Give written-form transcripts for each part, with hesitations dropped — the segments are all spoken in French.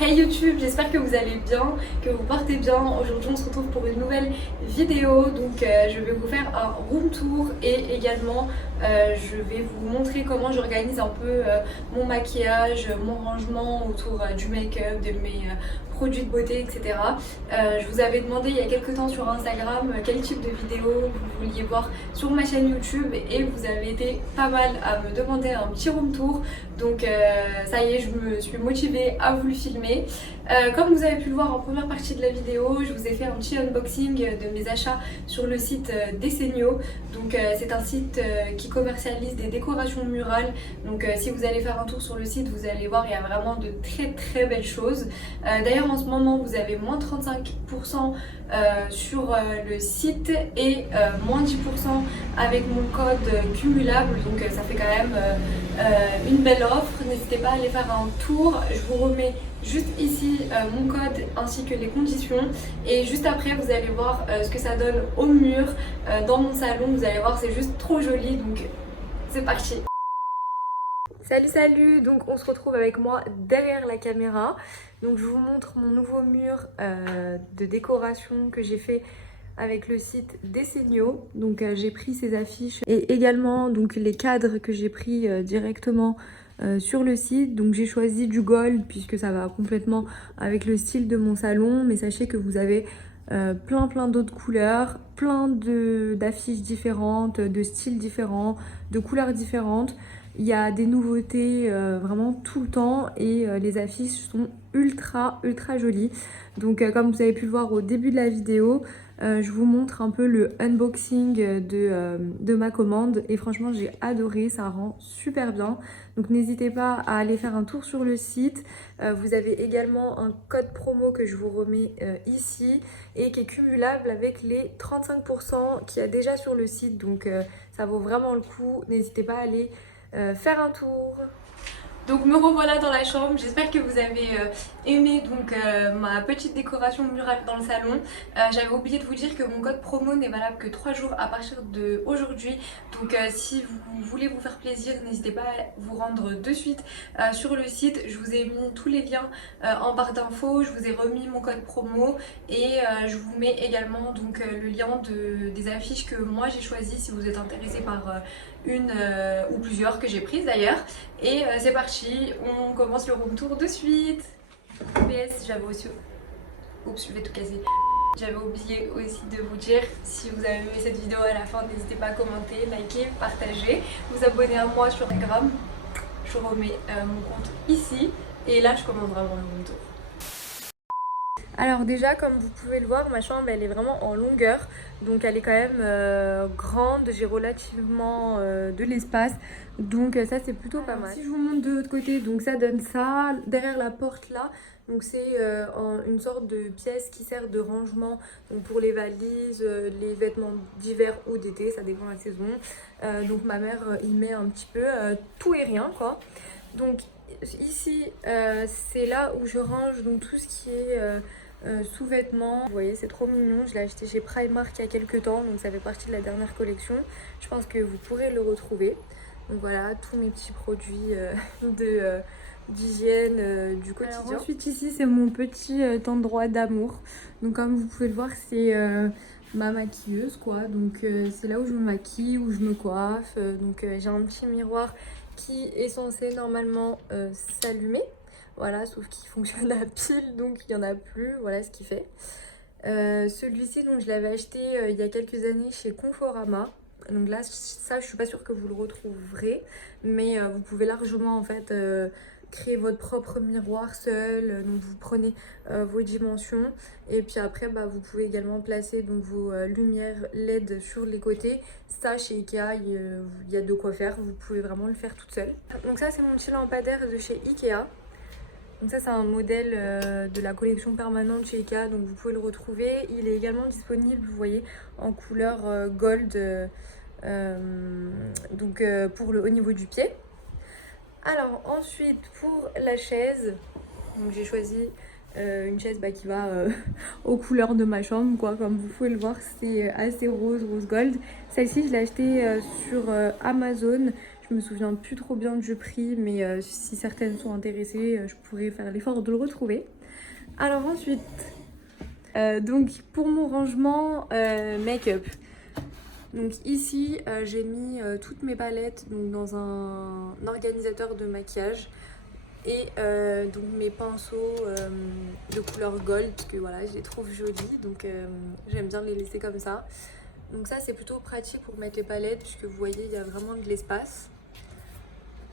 Hey YouTube, j'espère que vous allez bien, que vous portez bien. Aujourd'hui on se retrouve pour une nouvelle vidéo. Donc je vais vous faire un room tour et également je vais vous montrer comment j'organise un peu mon maquillage, mon rangement autour du make-up, de mes produits de beauté, etc. Je vous avais demandé il y a quelques temps sur Instagram quel type de vidéo vous vouliez voir sur ma chaîne YouTube et vous avez été pas mal à me demander un petit room tour. Donc ça y est, je me suis motivée à vous le filmer. Comme vous avez pu le voir en première partie de la vidéo, je vous ai fait un petit unboxing de mes achats sur le site Desenio. Donc c'est un site qui commercialise des décorations murales. Donc si vous allez faire un tour sur le site, vous allez voir, il y a vraiment de très belles choses. D'ailleurs en ce moment, vous avez moins 35% sur le site et moins 10% avec mon code cumulable. Donc ça fait quand même une belle offre. N'hésitez pas à aller faire un tour. Je vous remets juste ici mon code ainsi que les conditions et juste après vous allez voir ce que ça donne au mur dans mon salon. Vous allez voir, c'est juste trop joli, donc c'est parti. Salut, donc on se retrouve avec moi derrière la caméra. Donc je vous montre mon nouveau mur de décoration que j'ai fait avec le site Desenio. Donc j'ai pris ces affiches et également donc les cadres que j'ai pris directement sur le site. Donc j'ai choisi du gold puisque ça va complètement avec le style de mon salon, mais sachez que vous avez plein d'autres couleurs, plein d'affiches différentes, de styles différents, de couleurs différentes. Il y a des nouveautés vraiment tout le temps et les affiches sont ultra jolies. Donc comme vous avez pu le voir au début de la vidéo, je vous montre un peu le unboxing de ma commande et franchement j'ai adoré, ça rend super bien. Donc n'hésitez pas à aller faire un tour sur le site. Vous avez également un code promo que je vous remets ici et qui est cumulable avec les 35% qu'il y a déjà sur le site. Donc ça vaut vraiment le coup, n'hésitez pas à aller faire un tour. Donc me revoilà dans la chambre, j'espère que vous avez aimé donc, ma petite décoration murale dans le salon. J'avais oublié de vous dire que mon code promo n'est valable que 3 jours à partir d'aujourd'hui. Donc si vous voulez vous faire plaisir, n'hésitez pas à vous rendre de suite sur le site. Je vous ai mis tous les liens en barre d'infos, je vous ai remis mon code promo et je vous mets également donc, le lien des affiches que moi j'ai choisies si vous êtes intéressé par une ou plusieurs que j'ai prises d'ailleurs. Et c'est parti, on commence le room tour de suite. PS, j'avais aussi... Oups, je vais tout casser. J'avais oublié aussi de vous dire, si vous avez aimé cette vidéo à la fin, n'hésitez pas à commenter, liker, partager, vous abonner à moi sur Instagram. Je remets mon compte ici. Et là, je commence vraiment le room tour. Alors déjà, comme vous pouvez le voir, ma chambre elle est vraiment en longueur, donc elle est quand même grande, j'ai relativement de l'espace, donc ça c'est plutôt pas mal. Si je vous montre de l'autre côté, donc ça donne ça, derrière la porte là, donc c'est une sorte de pièce qui sert de rangement donc pour les valises, les vêtements d'hiver ou d'été, ça dépend de la saison. Donc ma mère y met un petit peu tout et rien quoi. Donc ici c'est là où je range donc tout ce qui est sous-vêtements. Vous voyez, c'est trop mignon, je l'ai acheté chez Primark il y a quelques temps, donc ça fait partie de la dernière collection. Je pense que vous pourrez le retrouver. Donc voilà, tous mes petits produits d'hygiène du quotidien. Alors ensuite ici c'est mon petit endroit d'amour. Donc comme vous pouvez le voir, c'est ma maquilleuse quoi. Donc c'est là où je me maquille, où je me coiffe. Donc j'ai un petit miroir qui est censé normalement s'allumer. Voilà, sauf qu'il fonctionne à pile, donc il n'y en a plus. Voilà ce qu'il fait. Celui-ci, donc, je l'avais acheté il y a quelques années chez Conforama. Donc là, ça, je suis pas sûre que vous le retrouverez. Mais vous pouvez largement, en fait, créer votre propre miroir seul. Donc vous prenez vos dimensions. Et puis après, bah, vous pouvez également placer donc, vos lumières LED sur les côtés. Ça, chez Ikea, il y a de quoi faire. Vous pouvez vraiment le faire toute seule. Donc ça, c'est mon petit lampadaire de chez Ikea. Donc ça c'est un modèle de la collection permanente chez Ikea, donc vous pouvez le retrouver. Il est également disponible, vous voyez, en couleur gold, donc au niveau du pied. Alors ensuite pour la chaise, donc j'ai choisi une chaise qui va aux couleurs de ma chambre, quoi. Comme vous pouvez le voir, c'est assez rose gold. Celle-ci je l'ai achetée sur Amazon. Je me souviens plus trop bien du prix, mais si certaines sont intéressées, je pourrais faire l'effort de le retrouver. Alors ensuite, donc pour mon rangement make-up. Donc ici, j'ai mis toutes mes palettes donc, dans un organisateur de maquillage. Et donc mes pinceaux de couleur gold, parce que voilà, je les trouve jolis, donc j'aime bien les laisser comme ça. Donc ça c'est plutôt pratique pour mettre les palettes, puisque vous voyez il y a vraiment de l'espace.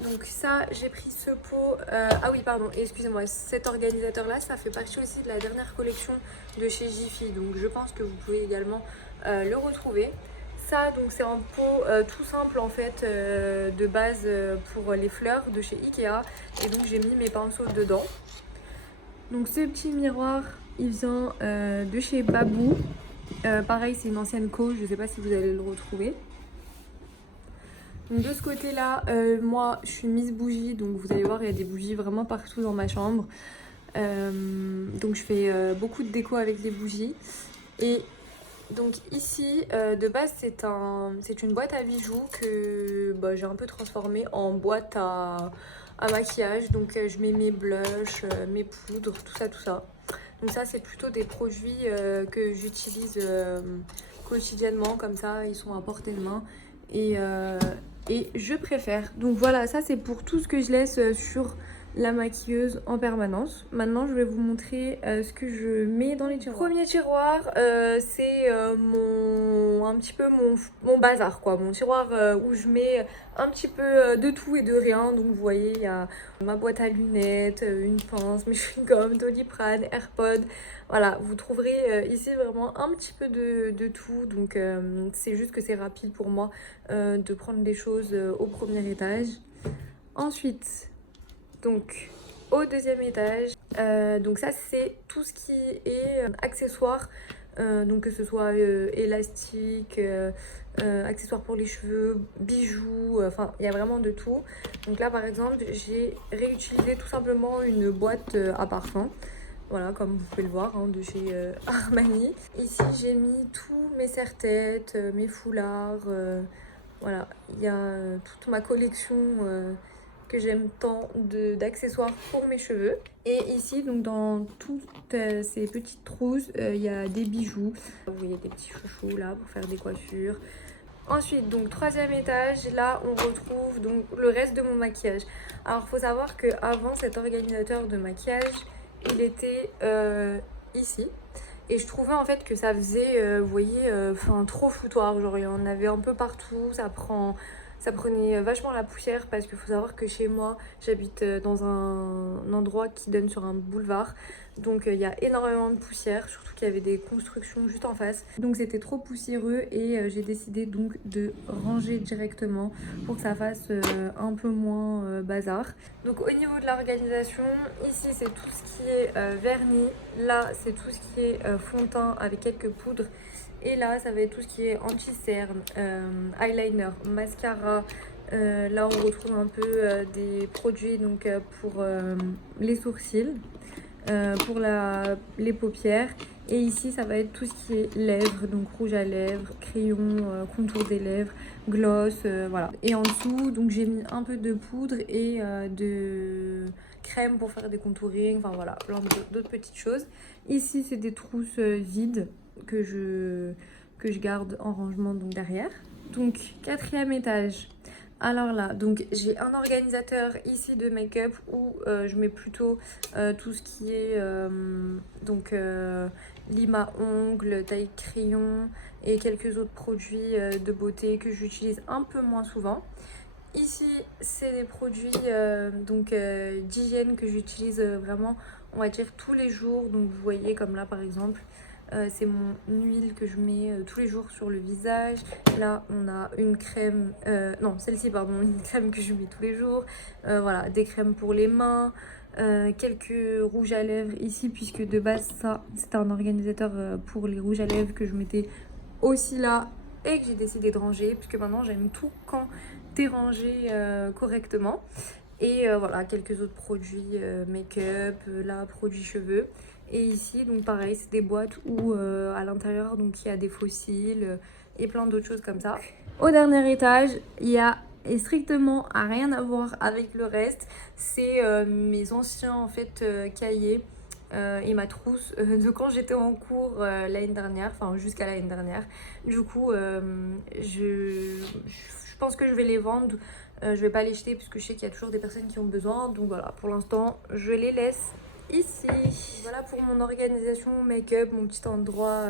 Donc ça, j'ai pris ce pot, ah oui pardon, excusez-moi, cet organisateur là, ça fait partie aussi de la dernière collection de chez Jiffy, donc je pense que vous pouvez également le retrouver. Ça donc c'est un pot tout simple en fait de base pour les fleurs de chez Ikea, et donc j'ai mis mes pinceaux dedans. Donc ce petit miroir il vient de chez Babou, pareil c'est une ancienne co, je sais pas si vous allez le retrouver. Donc de ce côté là, moi je suis Miss Bougie, donc vous allez voir il y a des bougies vraiment partout dans ma chambre. Donc je fais beaucoup de déco avec les bougies. Et donc ici, de base c'est une boîte à bijoux que j'ai un peu transformée en boîte à maquillage. Donc je mets mes blushs, mes poudres, tout ça. Donc ça c'est plutôt des produits que j'utilise quotidiennement, comme ça ils sont à portée de main. Et je préfère. Donc voilà, ça c'est pour tout ce que je laisse sur la maquilleuse en permanence. Maintenant je vais vous montrer ce que je mets dans les tiroirs. Premier tiroir, c'est un petit peu mon bazar quoi. Mon tiroir où je mets un petit peu de tout et de rien. Donc vous voyez, il y a ma boîte à lunettes, une pince, mes chewing-gums, Doliprane, AirPods. Voilà, vous trouverez ici vraiment un petit peu de tout. Donc c'est juste que c'est rapide pour moi de prendre des choses au premier étage. Ensuite, donc au deuxième étage, donc ça c'est tout ce qui est accessoires, donc que ce soit élastique, accessoires pour les cheveux, bijoux, enfin il y a vraiment de tout. Donc là par exemple j'ai réutilisé tout simplement une boîte à parfum. Voilà, comme vous pouvez le voir, hein, de chez Armani. Ici j'ai mis tous mes serre-têtes, mes foulards, voilà, il y a toute ma collection que j'aime tant d'accessoires pour mes cheveux. Et ici, donc dans toutes ces petites trousses, il y a des bijoux. Vous voyez des petits chouchous là pour faire des coiffures. Ensuite, donc troisième étage, là on retrouve donc le reste de mon maquillage. Alors il faut savoir qu'avant cet organisateur de maquillage, il était ici. Et je trouvais en fait que ça faisait, vous voyez, trop foutoir. Genre il y en avait un peu partout, ça prenait vachement la poussière, parce qu'il faut savoir que chez moi, j'habite dans un endroit qui donne sur un boulevard. Donc il y a énormément de poussière, surtout qu'il y avait des constructions juste en face. Donc c'était trop poussiéreux et j'ai décidé donc de ranger directement pour que ça fasse un peu moins bazar. Donc au niveau de l'organisation, ici c'est tout ce qui est vernis, là c'est tout ce qui est fond de teint avec quelques poudres. Et là, ça va être tout ce qui est anti-cerne, eyeliner, mascara. Là, on retrouve un peu des produits donc, pour les sourcils, pour les paupières. Et ici, ça va être tout ce qui est lèvres, donc rouge à lèvres, crayon, contour des lèvres, gloss, voilà. Et en dessous, donc j'ai mis un peu de poudre et de crème pour faire des contourings, enfin voilà, plein d'autres petites choses. Ici, c'est des trousses vides que je garde en rangement donc derrière. Donc quatrième étage, alors là donc j'ai un organisateur ici de make-up où je mets plutôt tout ce qui est lime à ongles, taille crayon et quelques autres produits de beauté que j'utilise un peu moins souvent. Ici c'est des produits d'hygiène que j'utilise vraiment, on va dire, tous les jours. Donc vous voyez comme là par exemple, c'est mon huile que je mets tous les jours sur le visage. Là on a une crème, non celle-ci pardon, une crème que je mets tous les jours. Voilà, des crèmes pour les mains, quelques rouges à lèvres ici, puisque de base ça c'était un organisateur pour les rouges à lèvres que je mettais aussi là et que j'ai décidé de ranger, puisque maintenant j'aime tout quand t'es rangé correctement. Et voilà, quelques autres produits make-up, là produits cheveux. Et ici donc pareil, c'est des boîtes où à l'intérieur donc il y a des fossiles et plein d'autres choses comme ça. Au dernier étage, il y a et strictement à rien à voir avec le reste. C'est mes anciens en fait cahiers et ma trousse de quand j'étais en cours l'année dernière, enfin jusqu'à l'année dernière. Du coup, je pense que je vais les vendre. Je vais pas les jeter parce que je sais qu'il y a toujours des personnes qui ont besoin. Donc voilà, pour l'instant, je les laisse ici. Voilà pour mon organisation make-up, mon petit endroit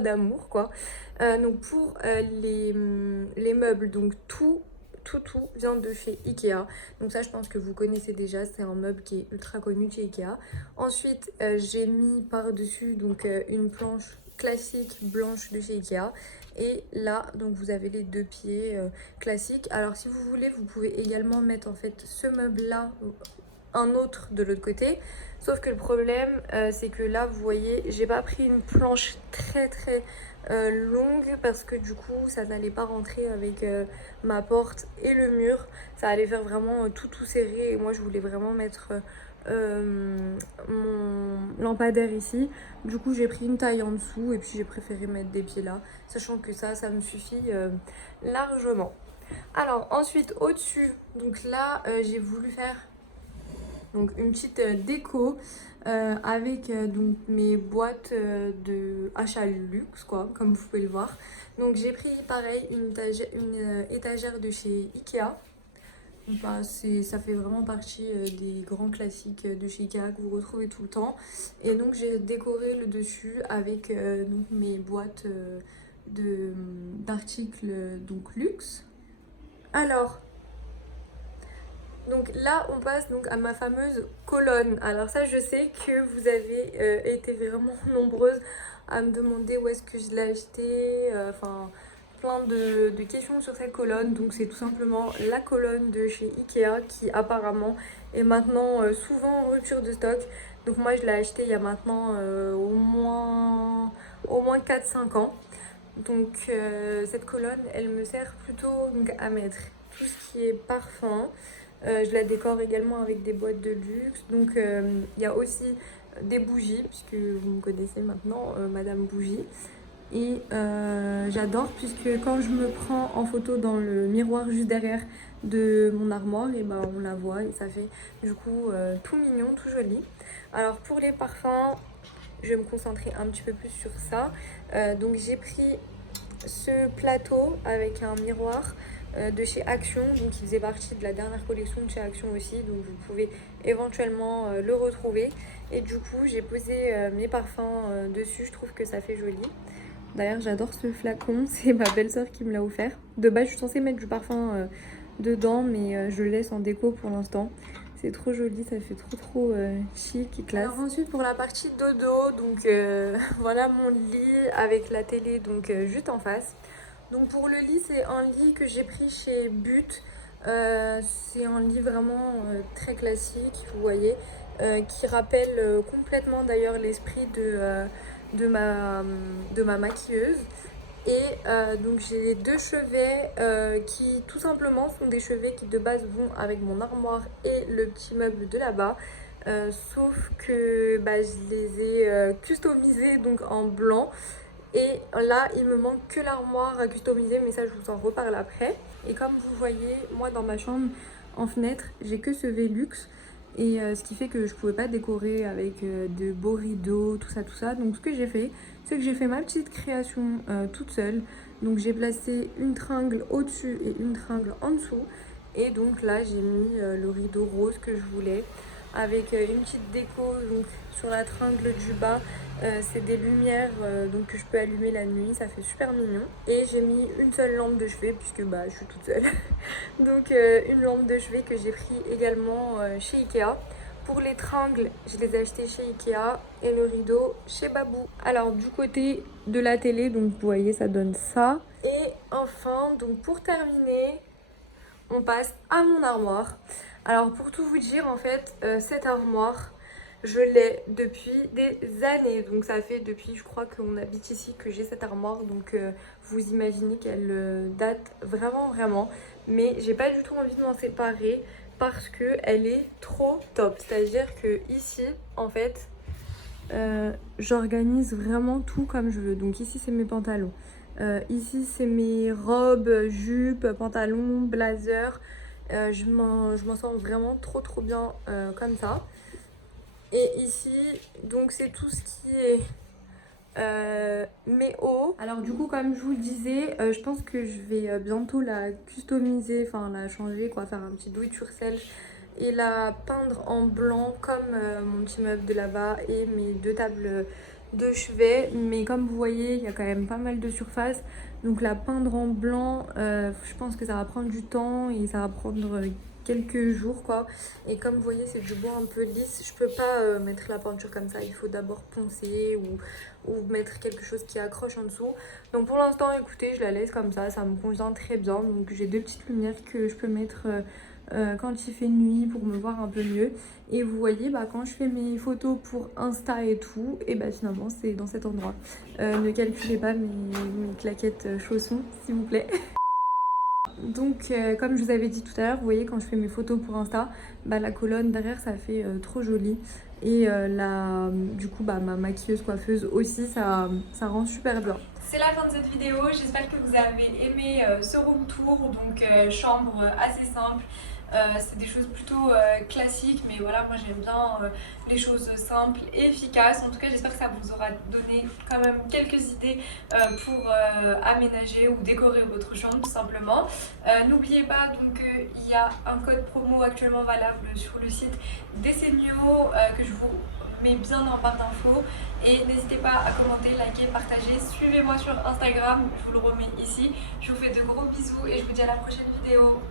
d'amour quoi. Donc pour les meubles, donc tout vient de chez Ikea. Donc ça je pense que vous connaissez déjà, c'est un meuble qui est ultra connu de chez Ikea. Ensuite j'ai mis par-dessus donc une planche classique blanche de chez Ikea. Et là donc vous avez les deux pieds classiques. Alors si vous voulez vous pouvez également mettre en fait ce meuble là, un autre de l'autre côté. Sauf que le problème c'est que là vous voyez j'ai pas pris une planche très longue parce que du coup ça n'allait pas rentrer avec ma porte et le mur, ça allait faire vraiment tout serré et moi je voulais vraiment mettre mon lampadaire ici. Du coup j'ai pris une taille en dessous et puis j'ai préféré mettre des pieds là, sachant que ça me suffit largement. Alors ensuite au dessus, donc là j'ai voulu faire donc une petite déco avec donc mes boîtes de achat luxe quoi, comme vous pouvez le voir. Donc j'ai pris pareil une étagère de chez Ikea. Bah, ça fait vraiment partie des grands classiques de chez Ikea que vous retrouvez tout le temps. Et donc j'ai décoré le dessus avec donc mes boîtes d'articles donc luxe. Alors donc là, on passe donc à ma fameuse colonne. Alors ça, je sais que vous avez été vraiment nombreuses à me demander où est-ce que je l'ai acheté. Enfin, plein de questions sur cette colonne. Donc c'est tout simplement la colonne de chez Ikea qui apparemment est maintenant souvent en rupture de stock. Donc moi, je l'ai acheté il y a maintenant au moins 4-5 ans. Donc cette colonne, elle me sert plutôt donc, à mettre tout ce qui est parfum. Je la décore également avec des boîtes de luxe. Donc il y a aussi des bougies, puisque vous me connaissez maintenant, Madame Bougie. Et j'adore, puisque quand je me prends en photo dans le miroir juste derrière de mon armoire, et ben on la voit et ça fait du coup tout mignon, tout joli. Alors pour les parfums, je vais me concentrer un petit peu plus sur ça. Donc j'ai pris ce plateau avec un miroir de chez Action, donc qui faisait partie de la dernière collection de chez Action aussi, donc vous pouvez éventuellement le retrouver. Et du coup j'ai posé mes parfums dessus, je trouve que ça fait joli. D'ailleurs j'adore ce flacon, c'est ma belle-sœur qui me l'a offert. De base je suis censée mettre du parfum dedans, mais je le laisse en déco pour l'instant. C'est trop joli, ça fait trop chic et classe. Alors ensuite pour la partie dodo, donc voilà mon lit avec la télé donc juste en face. Donc pour le lit, c'est un lit que j'ai pris chez But. C'est un lit vraiment très classique, vous voyez, qui rappelle complètement d'ailleurs l'esprit de ma maquilleuse. Et donc j'ai deux chevets qui tout simplement sont des chevets qui de base vont avec mon armoire et le petit meuble de là-bas. Sauf que bah, je les ai customisés donc en blanc. Et là, il me manque que l'armoire à customiser, mais ça, je vous en reparle après. Et comme vous voyez, moi, dans ma chambre, en fenêtre, j'ai que ce Velux. Et ce qui fait que je pouvais pas décorer avec de beaux rideaux, tout ça. Donc, ce que j'ai fait, c'est que j'ai fait ma petite création toute seule. Donc, j'ai placé une tringle au-dessus et une tringle en dessous. Et donc là, j'ai mis le rideau rose que je voulais avec une petite déco donc, sur la tringle du bas. C'est des lumières donc que je peux allumer la nuit, ça fait super mignon. Et j'ai mis une seule lampe de chevet puisque bah, je suis toute seule. Donc une lampe de chevet que j'ai pris également chez Ikea. Pour les tringles, je les ai achetés chez Ikea et le rideau chez Babou. Alors du côté de la télé, donc vous voyez ça donne ça. Et enfin, donc pour terminer, on passe à mon armoire. Alors pour tout vous dire en fait, cette armoire, je l'ai depuis des années. Donc ça fait depuis, je crois qu'on habite ici, que j'ai cette armoire. Donc vous imaginez qu'elle date vraiment. Mais j'ai pas du tout envie de m'en séparer parce qu'elle est trop top. C'est-à-dire que ici, en fait, j'organise vraiment tout comme je veux. Donc ici, c'est mes pantalons. Ici c'est mes robes, jupes, pantalons, blazers. Je m'en sens vraiment trop bien comme ça. Et ici, donc c'est tout ce qui est mes hauts. Alors du coup, comme je vous le disais, je pense que je vais bientôt la customiser, enfin la changer, quoi, faire un petit do it yourself et la peindre en blanc comme mon petit meuble de là-bas et mes 2 tables de chevet. Mais comme vous voyez, il y a quand même pas mal de surface. Donc la peindre en blanc, je pense que ça va prendre du temps et ça va prendre quelques jours quoi. Et comme vous voyez, c'est du bois un peu lisse. Je peux pas mettre la peinture comme ça. Il faut d'abord poncer ou mettre quelque chose qui accroche en dessous. Donc pour l'instant, écoutez, je la laisse comme ça me convient très bien. Donc j'ai 2 petites lumières que je peux mettre quand il fait nuit pour me voir un peu mieux. Et vous voyez, bah, quand je fais mes photos pour Insta et tout, et bah finalement c'est dans cet endroit. Ne calculez pas mes claquettes chaussons, s'il vous plaît. Donc comme je vous avais dit tout à l'heure, vous voyez quand je fais mes photos pour Insta, bah, la colonne derrière ça fait trop joli. Et du coup bah, ma maquilleuse coiffeuse aussi, ça rend super bien. C'est la fin de cette vidéo, j'espère que vous avez aimé ce room tour, donc chambre assez simple. C'est des choses plutôt classiques, mais voilà, moi j'aime bien les choses simples et efficaces. En tout cas, j'espère que ça vous aura donné quand même quelques idées pour aménager ou décorer votre chambre tout simplement. N'oubliez pas donc il y a un code promo actuellement valable sur le site d'Essenio que je vous mets bien en barre d'infos. Et n'hésitez pas à commenter, liker, partager. Suivez-moi sur Instagram, je vous le remets ici. Je vous fais de gros bisous et je vous dis à la prochaine vidéo.